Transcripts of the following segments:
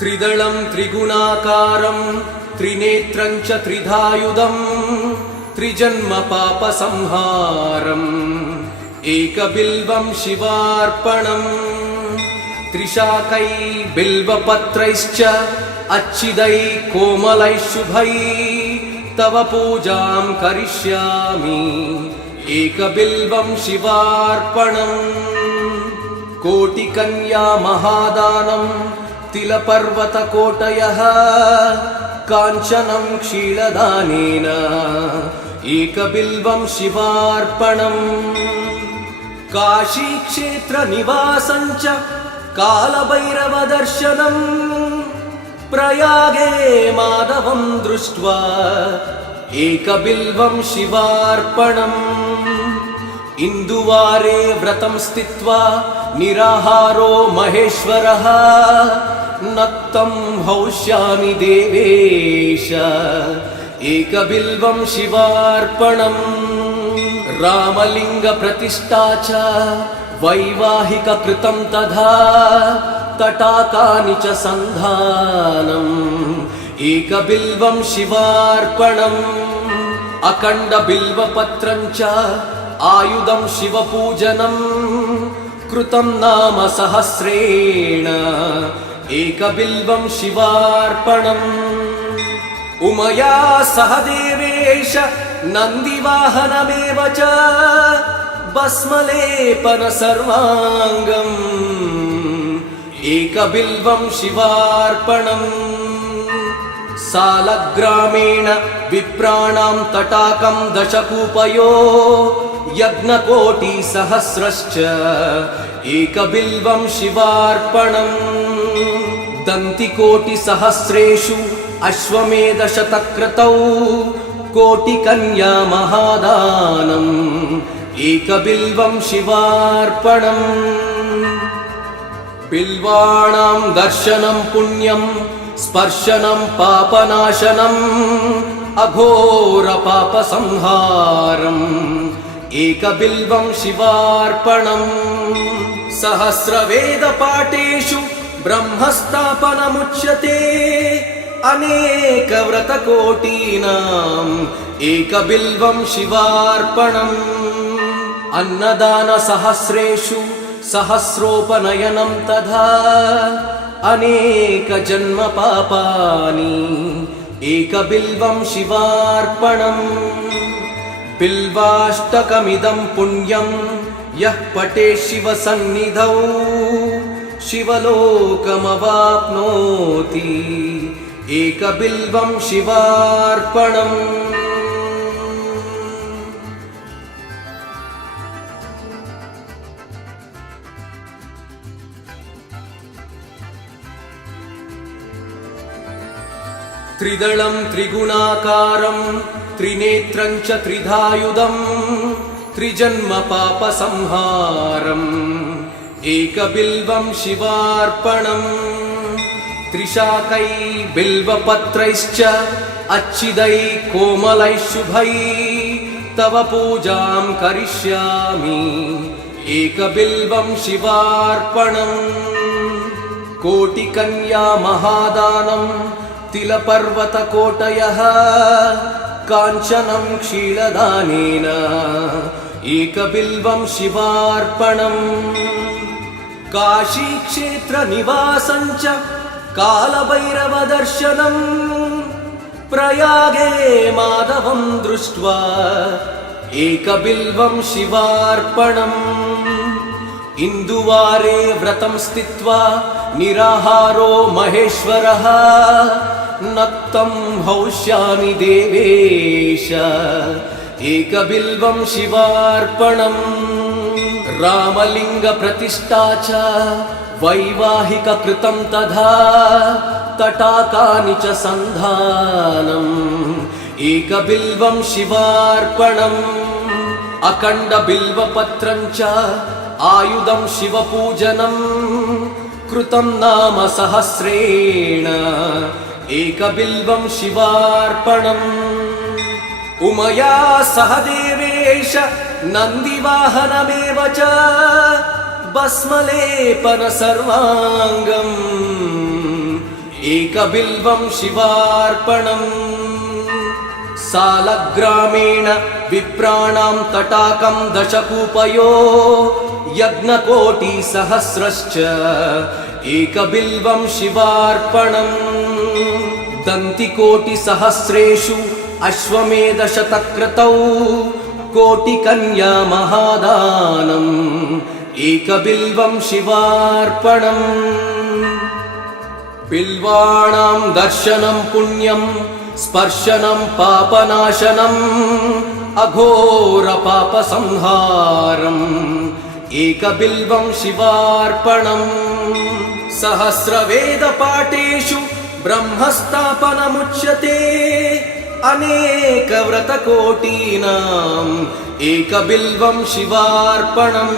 त्रिदलं त्रिगुणाकारं त्रिनेत्रं च त्रिधायुधं त्रिजन्म पापसंहारम् एकबिल्वं शिवार्पणम् त्रिशाकै बिल्वपत्रैश्च अच्छिदै कोमलै शुभै तव पूजां करिष्यामि एकबिल्वं शिवार्पणम् कोटिकन्या महादानं तिलपर्वतकोटयः काञ्चनं क्षीरदानेन एकबिल्वं शिवार्पणम् काशीक्षेत्रनिवासं च कालभैरवदर्शनम् प्रयागे माधवं दृष्ट्वा एकबिल्वं शिवार्पणम् इन्दुवारे व्रतं स्थित्वा निराहारो महेश्वरः नक्तं हौष्यामि देवेश एकबिल्वं शिवार्पणम् रामलिङ्गप्रतिष्ठा च वैवाहिककृतं तथा तटाकानि च सन्धानम् एकबिल्वं शिवार्पणम् अखण्डबिल्वपत्रं च आयुधं शिवपूजनम् कृतं नाम सहस्रेण एकबिल्वं शिवार्पणम् उमया सह देवेश नन्दिवाहनमेव च भस्मलेपन सर्वाङ्गम् एकबिल्वं शिवार्पणम् सालग्रामेण विप्राणां तटाकं दशकूपयो यज्ञकोटिसहस्रश्च एकबिल्वं शिवार्पणम् दन्तिकोटिसहस्रेषु अश्वमेधशतक्रतौ कोटिकन्या महादानम् एकबिल्वं शिवार्पणम् बिल्वाणां दर्शनं पुण्यं स्पर्शनं पापनाशनम् अघोरपापसंहारम् एकबिल्वं शिवार्पणम् सहस्रवेदपाठेषु ब्रह्मस्थापनमुच्यते अनेकव्रतकोटीनाम् एकबिल्वं शिवार्पणम् अन्नदानसहस्रेषु सहस्रोपनयनं तथा अनेकजन्मपापानि एकबिल्वं शिवार्पणम् बिल्वाष्टकमिदं पुण्यं यः पठेत् शिवसन्निधौ शिवलोकमवाप्नोति एकबिल्वं शिवार्पणम् त्रिदलं त्रिगुणाकारं त्रिनेत्रं च त्रिधायुधं त्रिजन्म पापसंहारम् एकबिल्वं शिवार्पणम् त्रिशाकै बिल्वपत्रैश्च अच्छिदै कोमलै शुभै तव पूजां करिष्यामि एकबिल्वं शिवार्पणम् कोटिकन्या महादानं तिलपर्वतकोटयः काञ्चनं क्षीरदानेन एकबिल्वं शिवार्पणम् काशीक्षेत्रनिवासं च कालभैरवदर्शनम् प्रयागे माधवं दृष्ट्वा एकबिल्वं शिवार्पणम् इन्दुवारे व्रतं स्थित्वा निराहारो महेश्वरः नक्तं हौष्यामि देवेश एकबिल्वं शिवार्पणम् रामलिङ्गप्रतिष्ठा च वैवाहिककृतं तथा तटाकानि च सन्धानम् एकबिल्वं शिवार्पणम् अखण्डबिल्वपत्रं च आयुधं शिवपूजनम् कृतं नाम सहस्रेण एकबिल्वं शिवार्पणम् उमया सह देवेश नन्दिवाहनमेव च भस्मलेपन सर्वाङ्गम् एकबिल्वं शिवार्पणम् सालग्रामेण विप्राणां तटाकं दशकूपयो यज्ञकोटिसहस्रश्च एकबिल्वं शिवार्पणम् दन्तिकोटिसहस्रेषु अश्वमेधशतक्रतौ कोटिकन्या महादानम् एकबिल्वं शिवार्पणम् बिल्वाणां दर्शनं पुण्यं स्पर्शनं पापनाशनम् अघोरपापसंहारम् एकबिल्वं शिवार्पणम् सहस्रवेदपाठेषु ब्रह्मस्थापनमुच्यते अनेकव्रतकोटीनाम् एकबिल्वं शिवार्पणम्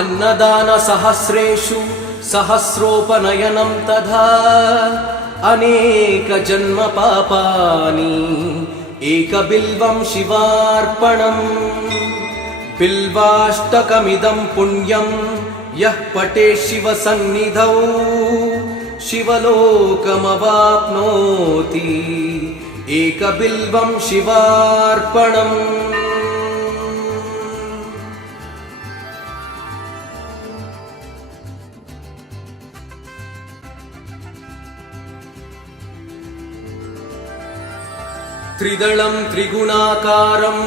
अन्नदानसहस्रेषु सहस्रोपनयनं तथा अनेकजन्मपापानि एकबिल्वं शिवार्पणम् बिल्वाष्टकमिदं पुण्यं यः पठेत् शिवसन्निधौ शिवलोकमवाप्नोति एकबिल्वं शिवार्पणम् त्रिदलं त्रिगुणाकारं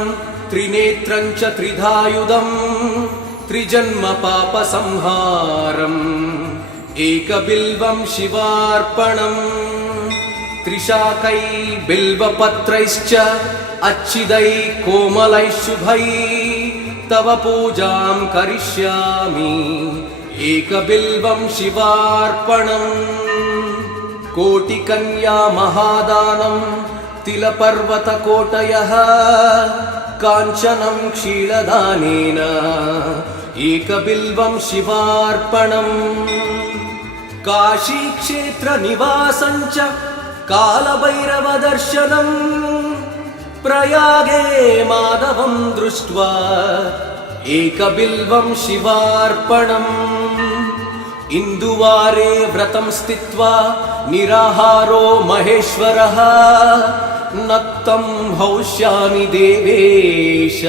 त्रिनेत्रं च त्रिधायुधं त्रिजन्मपापसंहारम् एकबिल्वं शिवार्पणम् त्रिशाकै बिल्वपत्रैश्च अच्छिदैः कोमलैः शुभैः तव पूजां करिष्यामि एकबिल्वं शिवार्पणम् कोटिकन्या महादानम् तिलपर्वतकोटयः काञ्चनं क्षीरदानेन एकबिल्वं शिवार्पणम् काशीक्षेत्रनिवासं च कालभैरवदर्शनम् प्रयागे माधवं दृष्ट्वा एकबिल्वं शिवार्पणम् इन्दुवारे व्रतं स्थित्वा निराहारो महेश्वरः नक्तं हौष्यामि देवेश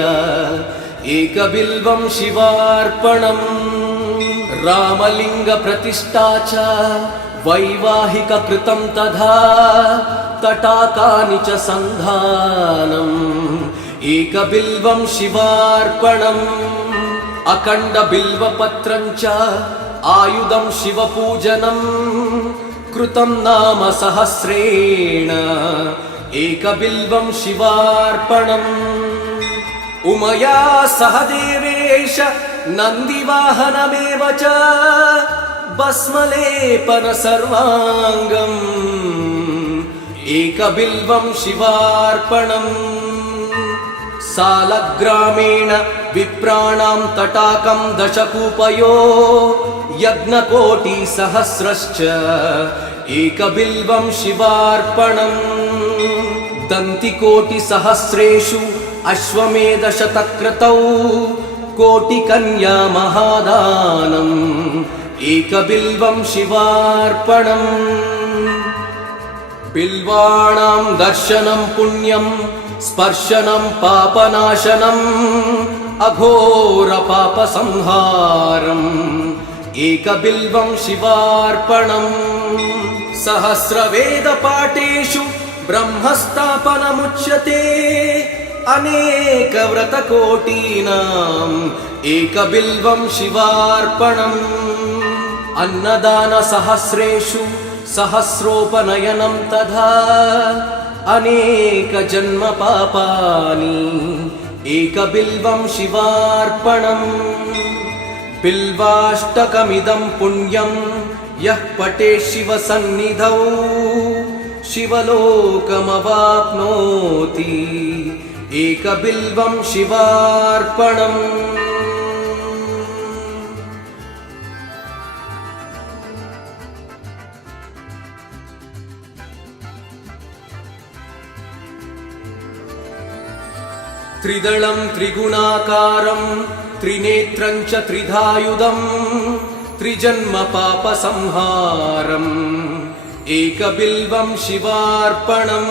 एकबिल्वं शिवार्पणम् रामलिङ्गप्रतिष्ठा च वैवाहिककृतं तथा तटाकानि च सन्धानम् एकबिल्वं शिवार्पणम् अखण्डबिल्वपत्रं च आयुधं शिवपूजनम् कृतं नाम सहस्रेण एकबिल्वं शिवार्पणम् उमया सह देवेश नन्दिवाहनमेव च भस्मलेपन सर्वाङ्गम् एकबिल्वं शिवार्पणम् सालग्रामेण विप्राणां तटाकं दशकूपयो यज्ञकोटिसहस्रश्च एकबिल्वं शिवार्पणम् दन्तिकोटिसहस्रेषु अश्वमेधशतक्रतौ कोटिकन्या महादानम् एकबिल्वं शिवार्पणम् बिल्वाणां दर्शनं पुण्यं स्पर्शनं पापनाशनम् अघोरपापसंहारम् एकबिल्वं शिवार्पणम् सहस्रवेदपाठेषु ब्रह्मस्थापनमुच्यते अनेकव्रतकोटीनाम् एकबिल्वं शिवार्पणम् अन्नदानसहस्रेषु सहस्रोपनयनं तथा अनेकजन्मपापानि एकबिल्वं शिवार्पणम् बिल्वाष्टकमिदं पुण्यं यः पठेत् शिवसन्निधौ शिवलोकमवाप्नोति एकबिल्वं शिवार्पणम् त्रिदलं त्रिगुणाकारं त्रिनेत्रं च त्रिधायुधं त्रिजन्मपापसंहारम् एकबिल्वं शिवार्पणम्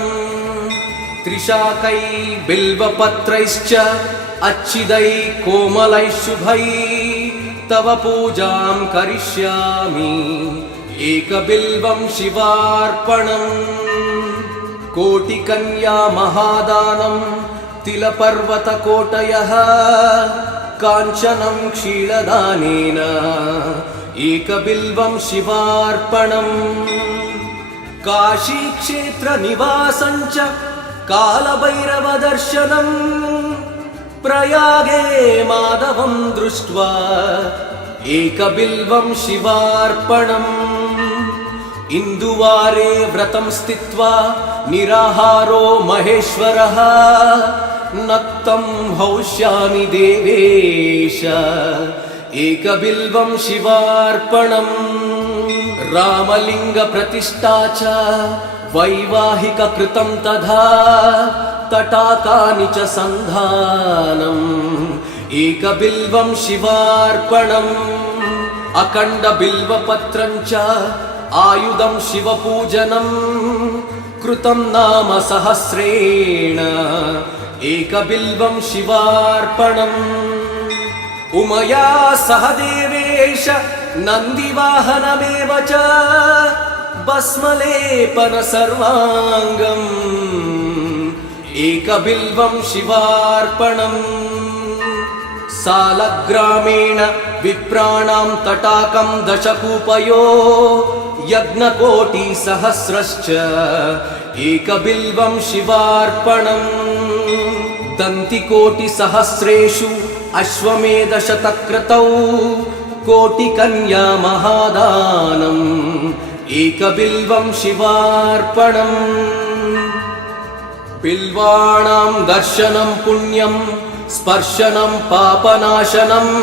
त्रिशाकै बिल्वपत्रैश्च अच्छिदै कोमलैः शुभै तव पूजां करिष्यामि एकबिल्वं शिवार्पणम् कोटिकन्या महादानं तिलपर्वतकोटयः काञ्चनं क्षीरदानेन एकबिल्वं शिवार्पणम् काशीक्षेत्रनिवासं च कालभैरवदर्शनम् प्रयागे माधवं दृष्ट्वा एकबिल्वं शिवार्पणम् इन्दुवारे व्रतं स्थित्वा निराहारो महेश्वरः नक्तं हौष्यामि देवेश एकबिल्वं शिवार्पणम् रामलिङ्गप्रतिष्ठा च वैवाहिककृतं तथा तटाकानि च सन्धानम् एकबिल्वं शिवार्पणम् अखण्डबिल्वपत्रं च आयुधं शिवपूजनम् कृतं नाम सहस्रेण एकबिल्वं शिवार्पणम् उमया सह देवेश नन्दिवाहनमेव च भस्मलेपन सर्वाङ्गम् एकबिल्वं शिवार्पणम् सालग्रामेण विप्राणां तटाकं दशकूपयो यज्ञकोटिसहस्रश्च एकबिल्वं शिवार्पणम् दन्तिकोटिसहस्रेषु अश्वमेधशतक्रतौ कोटिकन्या महादानम् एकबिल्वं शिवार्पणम् बिल्वाणां दर्शनं पुण्यं स्पर्शनं पापनाशनम्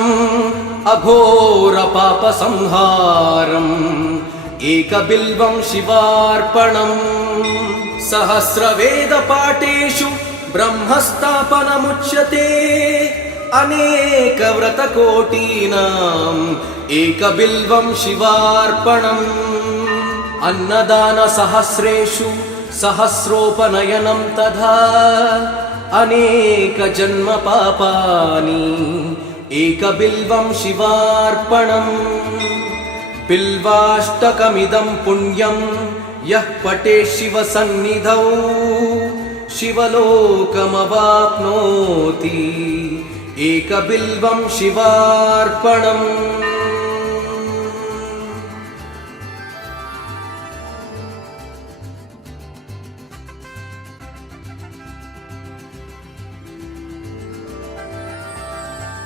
अघोरपापसंहारम् एकबिल्वं शिवार्पणम् सहस्रवेदपाठेषु ब्रह्मस्थापनमुच्यते अनेकव्रतकोटीनाम् एकबिल्वं शिवार्पणम् अन्नदानसहस्रेषु सहस्रोपनयनं तथा अनेकजन्मपापानि एकबिल्वं शिवार्पणम् बिल्वाष्टकमिदं पुण्यं यः पठेत् शिवसन्निधौ शिवलोकमवाप्नोति एकबिल्वं शिवार्पणम्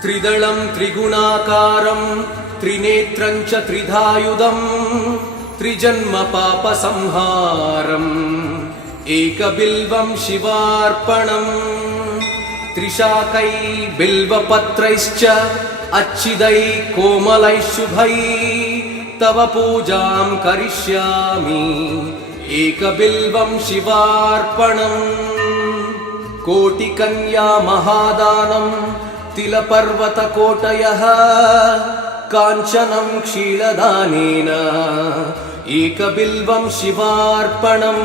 त्रिदलं त्रिगुणाकारं त्रिनेत्रं च त्रिधायुधं त्रिजन्मपापसंहारम् एकबिल्वं शिवार्पणम् त्रिशाकै बिल्वपत्रैश्च अच्छिदै कोमलैः शुभै तव पूजां करिष्यामि एकबिल्वं शिवार्पणम् कोटिकन्या महादानं तिलपर्वतकोटयः काञ्चनं क्षीरदानेन एकबिल्वं शिवार्पणम्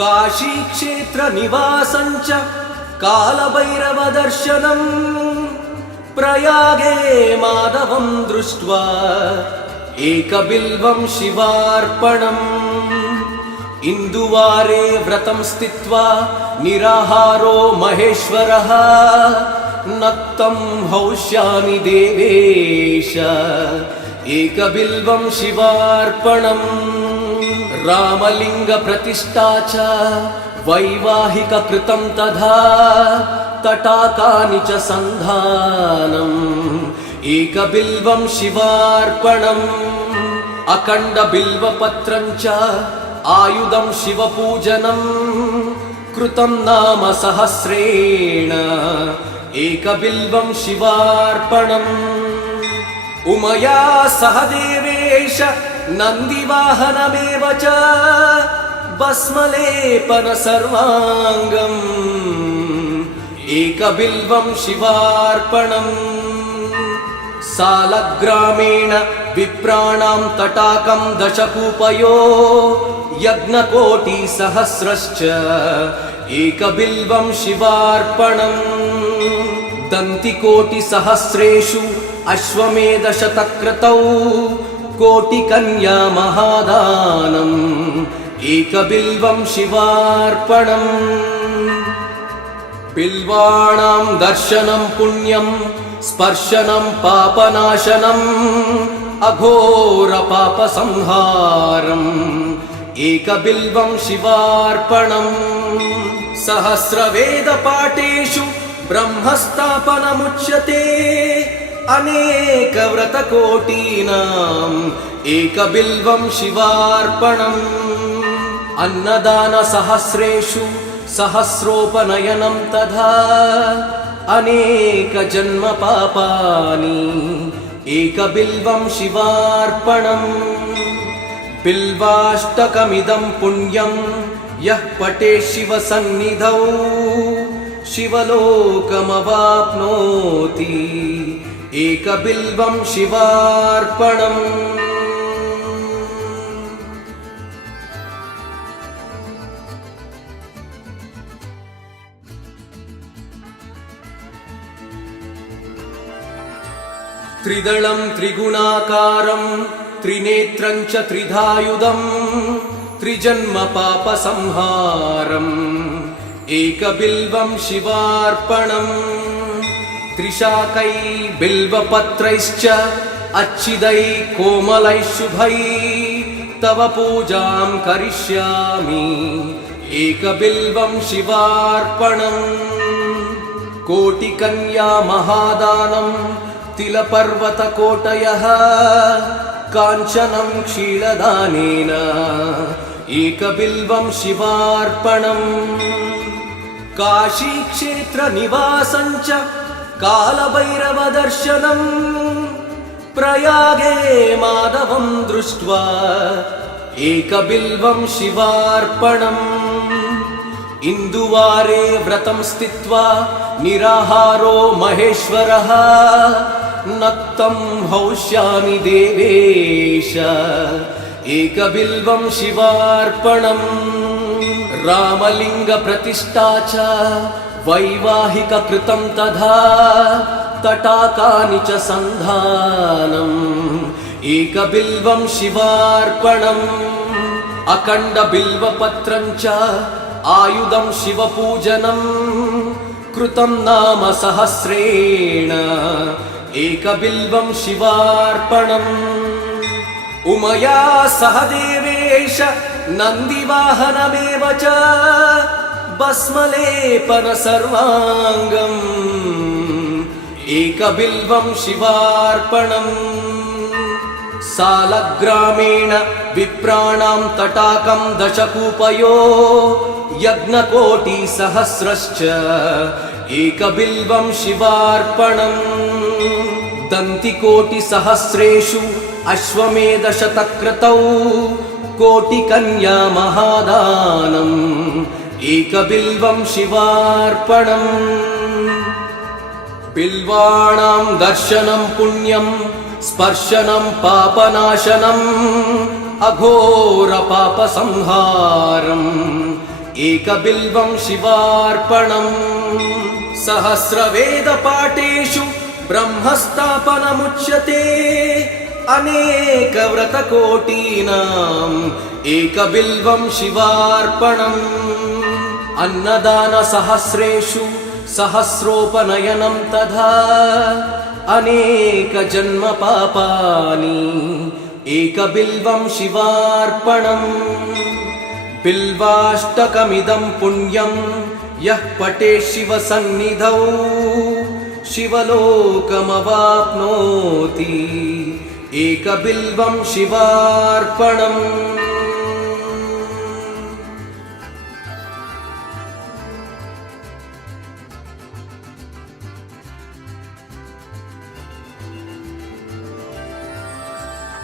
काशीक्षेत्रनिवासं च कालभैरवदर्शनम् प्रयागे माधवं दृष्ट्वा एकबिल्वं शिवार्पणम् इन्दुवारे व्रतं स्थित्वा निराहारो महेश्वरः नक्तं हौष्यामि देवेश एकबिल्वं शिवार्पणम् रामलिङ्गप्रतिष्ठा च वैवाहिककृतं तथा तटाकानि च सन्धानम् एकबिल्वं शिवार्पणम् अखण्डबिल्वपत्रं च आयुधं शिवपूजनम् कृतं नाम सहस्रेण एकबिल्वं शिवार्पणम् उमया सह देवेश नन्दिवाहनमेव च भस्मलेपन सर्वाङ्गम् एकबिल्वं शिवार्पणम् सालग्रामेण विप्राणां तटाकं दशकूपयो यज्ञकोटिसहस्रश्च एकबिल्वं शिवार्पणम् दन्तिकोटिसहस्रेषु अश्वमेधशतक्रतौ कोटिकन्या महादानम् एकबिल्वं शिवार्पणम् बिल्वाणां दर्शनं पुण्यं स्पर्शनं पापनाशनम् अघोरपापसंहारम् एकबिल्वं शिवार्पणम् सहस्रवेदपाठेषु ब्रह्मस्थापनमुच्यते अनेकव्रतकोटीनाम् एकबिल्वं शिवार्पणम् अन्नदानसहस्रेषु सहस्रोपनयनं तथा अनेकजन्मपापानि एकबिल्वं शिवार्पणम् बिल्वाष्टकमिदं पुण्यं यः पठेत् शिवसन्निधौ शिवलोकमवाप्नोति एकबिल्वं शिवार्पणम् त्रिदलं त्रिगुणाकारं त्रिनेत्रं च त्रिधायुधं त्रिजन्मपापसंहारम् एकबिल्वं शिवार्पणम् त्रिशाकै बिल्वपत्रैश्च अच्छिदै कोमलै शुभै तव पूजां करिष्यामि एकबिल्वं शिवार्पणम् कोटिकन्या महादानं तिलपर्वतकोटयः काञ्चनं क्षीरदानेन एकबिल्वं शिवार्पणम् काशीक्षेत्रनिवासं च कालभैरवदर्शनम् प्रयागे माधवं दृष्ट्वा एकबिल्वं शिवार्पणम् इन्दुवारे व्रतं स्थित्वा निराहारो महेश्वरः नक्तं हौष्यामि देवेश एकबिल्वं शिवार्पणम् रामलिङ्गप्रतिष्ठा च वैवाहिककृतं तथा तटाकानि च सन्धानम् एकबिल्वं शिवार्पणम् अखण्डबिल्वपत्रं च आयुधं शिवपूजनम् कृतं नाम सहस्रेण एकबिल्वं शिवार्पणम् उमया सह देवेश नन्दिवाहनमेव च भस्मलेपन सर्वाङ्गम् एकबिल्वं शिवार्पणम् सालग्रामेण विप्राणां तटाकं दशकूपयो यज्ञकोटिसहस्रश्च एकबिल्वं शिवार्पणम् दन्तिकोटिसहस्रेषु अश्वमेधशतक्रतौ कोटिकन्या महादानम् एकबिल्वं शिवार्पणम् बिल्वाणां दर्शनं पुण्यं स्पर्शनं पापनाशनम् अघोरपापसंहारम् एकबिल्वं शिवार्पणम् सहस्रवेदपाठेषु ब्रह्मस्थापनमुच्यते अनेकव्रतकोटीनाम् एकबिल्वं शिवार्पणम् अन्नदानसहस्रेषु सहस्रोपनयनं तथा अनेकजन्मपापानि एकबिल्वं शिवार्पणम् बिल्वाष्टकमिदं पुण्यं यः पठेत् शिवसन्निधौ शिवलोकमवाप्नोति एकबिल्वं शिवार्पणम्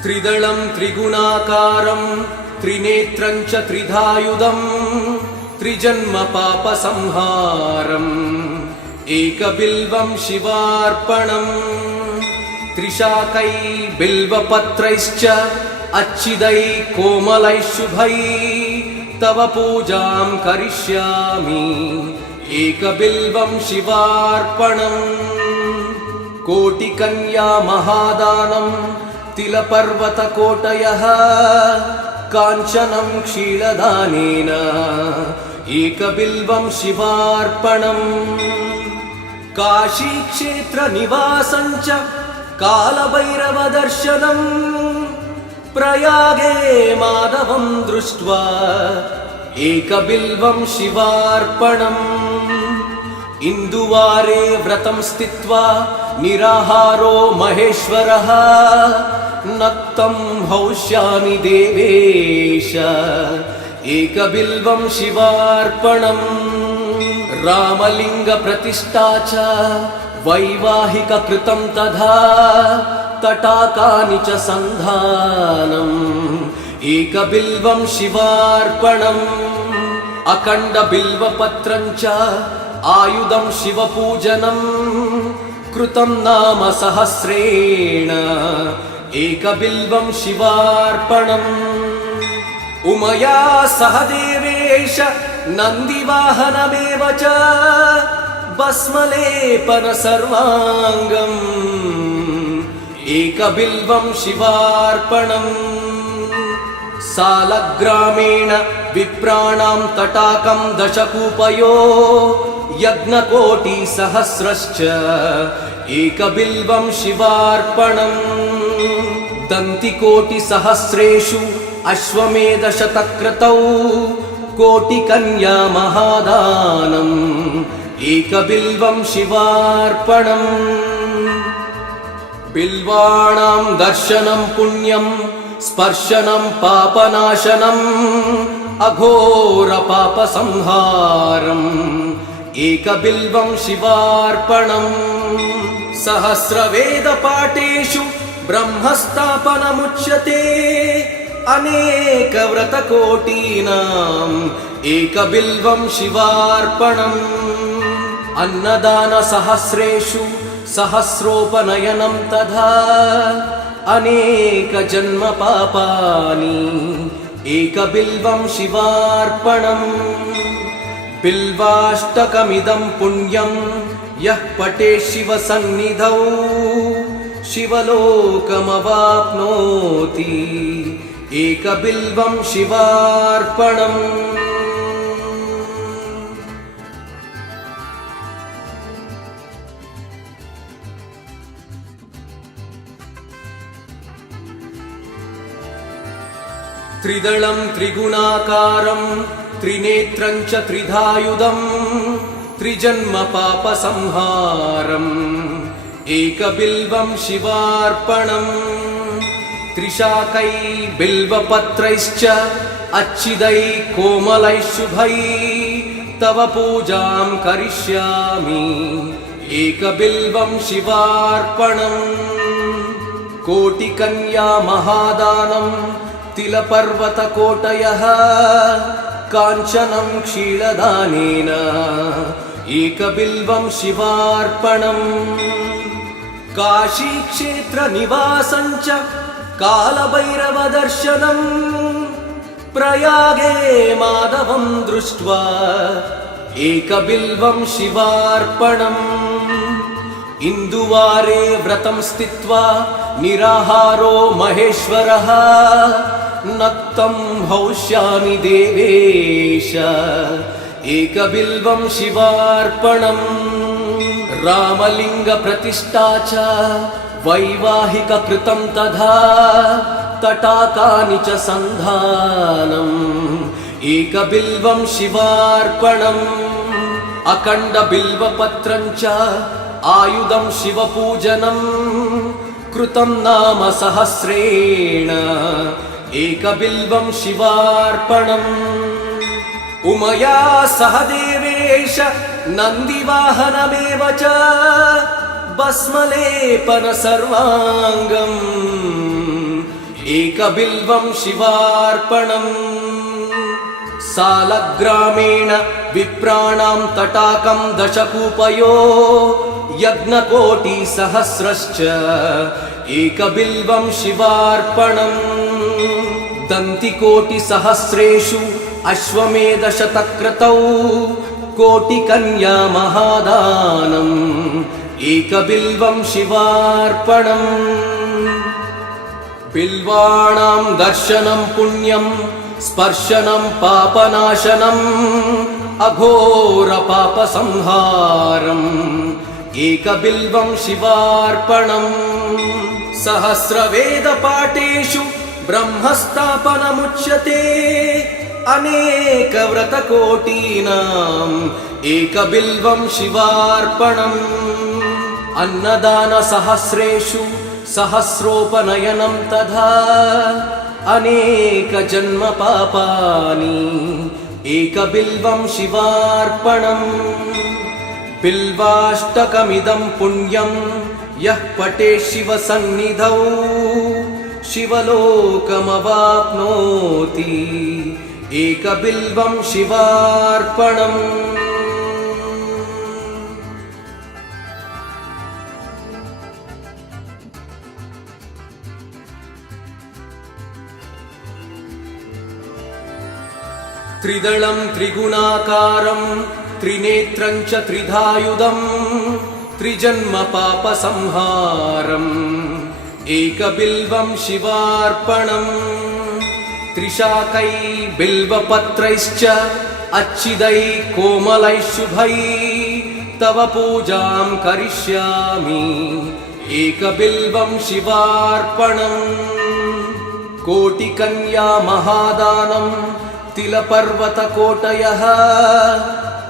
त्रिदलं त्रिगुणाकारं त्रिनेत्रं च त्रिधायुधं त्रिजन्मपापसंहारम् एकबिल्वं शिवार्पणम् त्रिशाकै बिल्वपत्रैश्च अच्छिदै कोमलै शुभै तव पूजां करिष्यामि एकबिल्वं शिवार्पणम् कोटिकन्या महादानं तिलपर्वतकोटयः काञ्चनं क्षीरदानेन एकबिल्वं शिवार्पणम् काशीक्षेत्रनिवासं च कालभैरवदर्शनम् प्रयागे माधवं दृष्ट्वा एकबिल्वं शिवार्पणम् इन्दुवारे व्रतं स्थित्वा निराहारो महेश्वरः नक्तं हौष्यामि देवेश एकबिल्वं शिवार्पणम् रामलिङ्गप्रतिष्ठा च वैवाहिककृतं तथा तटाकानि च सन्धानम् एकबिल्वं शिवार्पणम् अखण्डबिल्वपत्रं च आयुधं शिवपूजनम् कृतं नाम सहस्रेण एकबिल्वं शिवार्पणम् उमया सह देवेश नन्दिवाहनमेव च भस्मलेपन सर्वाङ्गम् एकबिल्वं शिवार्पणम् सालग्रामेण विप्राणां तटाकं दशकूपयो यज्ञकोटिसहस्रश्च एकबिल्वं शिवार्पणम् दन्तिकोटिसहस्रेषु अश्वमेधशतक्रतौ कोटिकन्या महादानम् एकबिल्वं शिवार्पणम् बिल्वाणां दर्शनं पुण्यं स्पर्शनं पापनाशनम् अघोरपापसंहारम् एकबिल्वं शिवार्पणम् सहस्रवेदपाठेषु ब्रह्मस्थापनमुच्यते अनेकव्रतकोटीनाम् एकबिल्वं शिवार्पणम् अन्नदानसहस्रेषु सहस्रोपनयनं तथा अनेकजन्मपापानि एकबिल्वं शिवार्पणम् बिल्वाष्टकमिदं पुण्यं यः पठेत् शिवसन्निधौ शिवलोकमवाप्नोति एकबिल्वं शिवार्पणम् त्रिदलं त्रिगुणाकारं त्रिनेत्रं च त्रिधायुधम् त्रिजन्मपापसंहारम् एकबिल्वं शिवार्पणम् त्रिशाकै बिल्वपत्रैश्च अच्छिदै कोमलै शुभै तव पूजां करिष्यामि एकबिल्वं शिवार्पणम् कोटिकन्या महादानं तिलपर्वतकोटयः काञ्चनं क्षीरदानेन एकबिल्वं शिवार्पणम् काशीक्षेत्रनिवासं च कालभैरवदर्शनम् प्रयागे माधवं दृष्ट्वा एकबिल्वं शिवार्पणम् इन्दुवारे व्रतं स्थित्वा निराहारो महेश्वरः नक्तं हौष्यामि देवेश एकबिल्वं शिवार्पणम् रामलिङ्गप्रतिष्ठा च वैवाहिककृतं तथा तटाकानि च सन्धानम् एकबिल्वं शिवार्पणम् अखण्डबिल्वपत्रं च आयुधं शिवपूजनम् कृतं नाम सहस्रेण एकबिल्वं शिवार्पणम् उमया सह देवेश नन्दिवाहनमेव च भस्मलेपन सर्वाङ्गम् एकबिल्वं शिवार्पणम् सालग्रामेण विप्राणां तटाकं दशकूपयो यज्ञकोटिसहस्रश्च एकबिल्वं शिवार्पणम् दन्तिकोटिसहस्रेषु अश्वमेधशतक्रतौ कोटिकन्या महादानम् एकबिल्वं शिवार्पणम् बिल्वाणां दर्शनं पुण्यं स्पर्शनं पापनाशनम् अघोरपापसंहारम् एकबिल्वं शिवार्पणम् सहस्रवेदपाठेषु ब्रह्मस्थापनमुच्यते अनेकव्रतकोटीनाम् एकबिल्वं शिवार्पणम् अन्नदानसहस्रेषु सहस्रोपनयनं तथा अनेकजन्मपापानि एकबिल्वं शिवार्पणम् बिल्वाष्टकमिदं पुण्यं यः पठेत् शिवसन्निधौ शिवलोकमवाप्नोति एकबिल्वं शिवार्पणम् त्रिदलं त्रिगुणाकारं त्रिनेत्रं च त्रिधायुधं त्रिजन्मपापसंहारम् एकबिल्वं शिवार्पणम् त्रिशाकै बिल्वपत्रैश्च अच्छिदैः कोमलैः शुभैः तव पूजां करिष्यामि एकबिल्वं शिवार्पणम् कोटिकन्या महादानम् तिलपर्वतकोटयः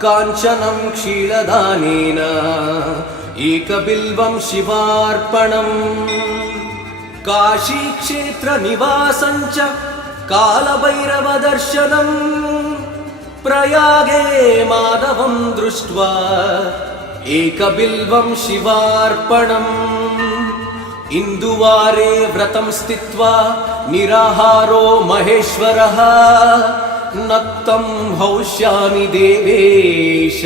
काञ्चनं क्षीरदानेन एकबिल्वं शिवार्पणम् काशीक्षेत्रनिवासं च कालभैरवदर्शनम् प्रयागे माधवं दृष्ट्वा एकबिल्वं शिवार्पणम् इन्दुवारे व्रतं स्थित्वा निराहारो महेश्वरः नक्तं हौष्यामि देवेश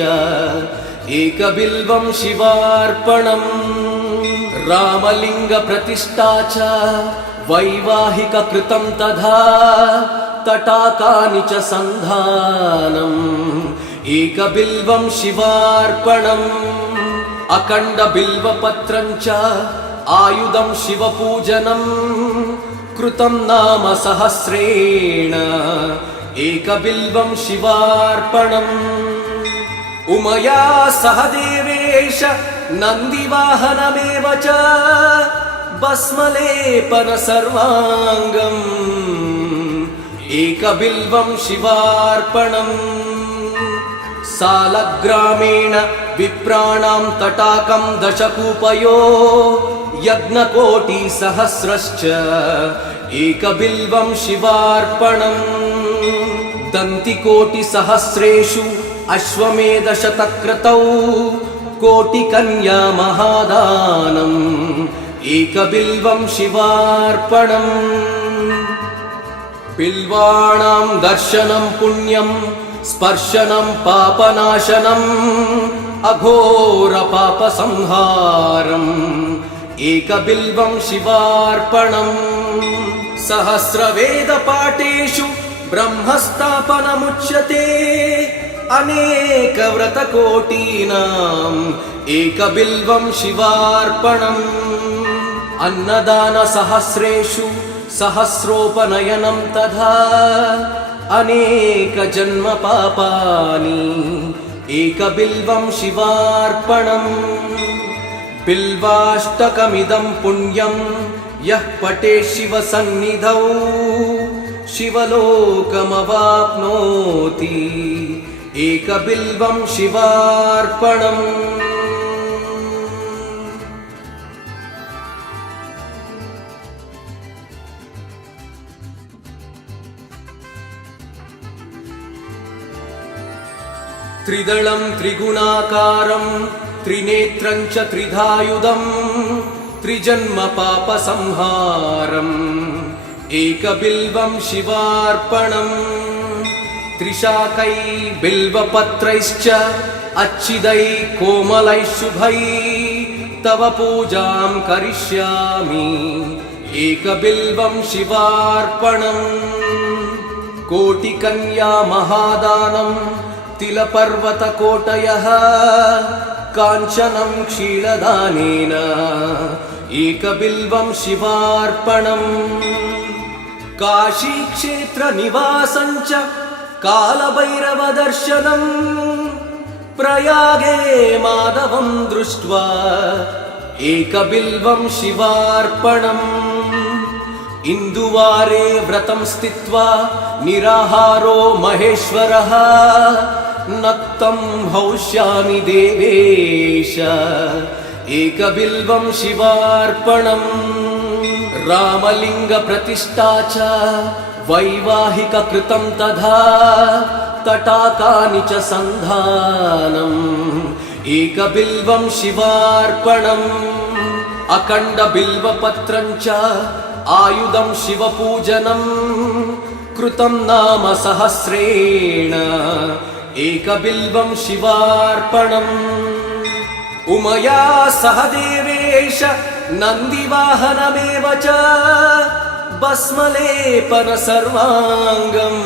एकबिल्वं शिवार्पणम् रामलिङ्गप्रतिष्ठा च वैवाहिककृतं तथा तटाकानि च सन्धानम् एकबिल्वं शिवार्पणम् अखण्डबिल्वपत्रं च आयुधं शिवपूजनम् कृतं नाम सहस्रेण एकबिल्वं शिवार्पणम् उमया सह देवेश नन्दिवाहनमेव च भस्मलेपन सर्वाङ्गम् एकबिल्वं शिवार्पणम् सालग्रामेण विप्राणां तटाकं दशकूपयो यज्ञकोटिसहस्रश्च एकबिल्वं शिवार्पणम् दन्तिकोटिसहस्रेषु अश्वमेधशतक्रतौ कोटिकन्या महादानम् एकबिल्वं शिवार्पणम् बिल्वाणां दर्शनं पुण्यं स्पर्शनं पापनाशनम् अघोरपापसंहारम् एकबिल्वं शिवार्पणम् सहस्रवेदपाठेषु ब्रह्मस्थापनमुच्यते अनेकव्रतकोटीनाम् एकबिल्वं शिवार्पणम् अन्नदानसहस्रेषु सहस्रोपनयनं तथा अनेकजन्मपापानि एकबिल्वं शिवार्पणम् बिल्वाष्टकमिदं पुण्यं यः पठेत् शिवसन्निधौ शिवलोकमवाप्नोति एकबिल्वं शिवार्पणम् त्रिदलं त्रिगुणाकारं त्रिनेत्रं च त्रिधायुधं त्रिजन्मपापसंहारम् एकबिल्वं शिवार्पणम् त्रिशाकै बिल्वपत्रैश्च अच्छिदैः कोमलैः शुभैः तव पूजां करिष्यामि एकबिल्वं शिवार्पणम् कोटिकन्या महादानं तिलपर्वतकोटयः काञ्चनं क्षीरदानेन एकबिल्वं शिवार्पणम् काशीक्षेत्रनिवासं च कालभैरवदर्शनम् प्रयागे माधवं दृष्ट्वा एकबिल्वं शिवार्पणम् इन्दुवारे व्रतं स्थित्वा निराहारो महेश्वरः नक्तं हौष्यामि देवेश एकबिल्वं शिवार्पणम् रामलिङ्गप्रतिष्ठा च वैवाहिककृतं तथा तटाकानि च सन्धानम् एकबिल्वं शिवार्पणम् अखण्डबिल्वपत्रं च आयुधं शिवपूजनम् कृतं नाम सहस्रेण एकबिल्वं शिवार्पणम् उमया सह देवेश नन्दिवाहनमेव च भस्मलेपन सर्वाङ्गम्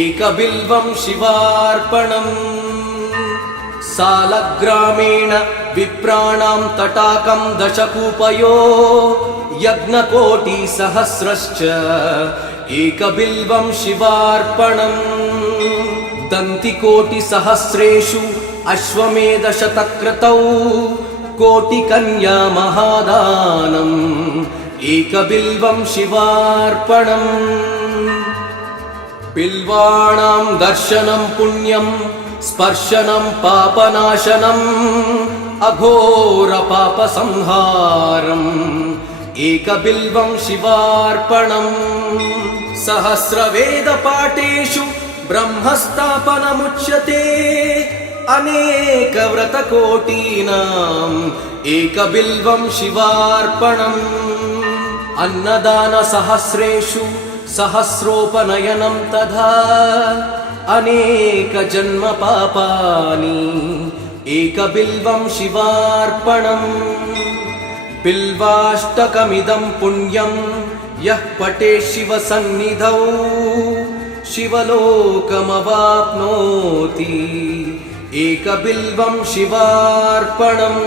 एकबिल्वं शिवार्पणम् सालग्रामेण विप्राणां तटाकं दशकूपयो यज्ञकोटिसहस्रश्च एकबिल्वं शिवार्पणम् दन्तिकोटिसहस्रेषु अश्वमेधशतक्रतौ कोटिकन्या महादानम् एकबिल्वं शिवार्पणम् बिल्वाणां दर्शनं पुण्यं स्पर्शनं पापनाशनम् अघोरपापसंहारम् एकबिल्वं शिवार्पणम् सहस्रवेदपाठेषु ब्रह्मस्थापनमुच्यते अनेकव्रतकोटीनाम् एकबिल्वं शिवार्पणम् अन्नदानसहस्रेषु सहस्रोपनयनं तथा अनेकजन्मपापानि एकबिल्वं शिवार्पणम् बिल्वाष्टकमिदं पुण्यं यः पठेत् शिवसन्निधौ शिवलोकमवाप्नोति एकबिल्वं शिवार्पणम्